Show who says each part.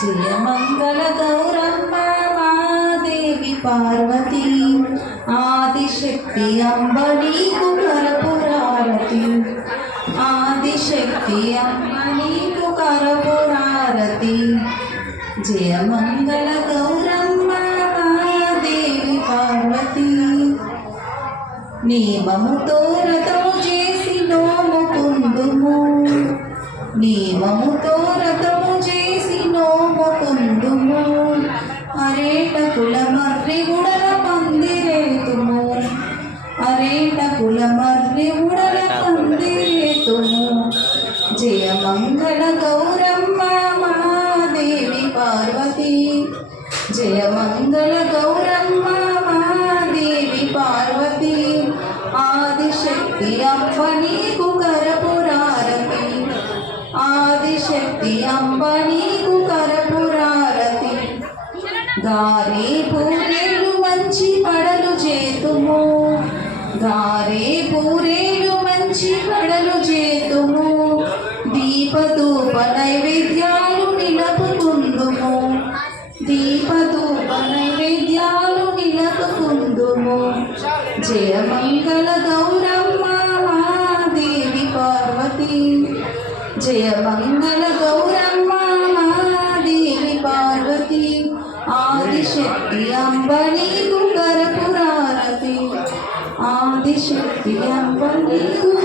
Speaker 1: జయమంగళ గౌరమ్మ మాదేవి పార్వతి. ఆదిశక్తి అంబ నీకు కరపురారతి ఆదిశక్తి అంబ నీకు కరపురారతి జయ గౌరమ్మ మాదేవి పార్వతి. నియమముతో రథము చేసి నోముకుందుము నియమముతో రథము అరేట కుల మర్రి గుడల పందిరేతుము. అరేట కుల మర్రి గుడల పందిరేతుము. జయ మంగళ గౌరమ్మ మహాదేవి పార్వతి. జయ మంగళ గౌరమ్మ మహాదేవి పార్వతి. ఆదిశక్తి అమ్మ నీకు కరపురారతి. ఆదిశక్తి అమ్మ నీకు కరపు గారే పూరేలు మంచి పడలు చేతుము. గారే పూరేలు మంచి పడలు చేతుము. దీపధూప నైవేద్యాలు నిలపుకుందుము. దీపధూప నైవేద్యాలు నిలపుకుందుము. జయమంగళ గౌరమ్మ మహాదేవి పార్వతి. జయమంగళ గౌర ఆది అంబని కుకరపురారతి ఆదిశక్తి అంబని కుకర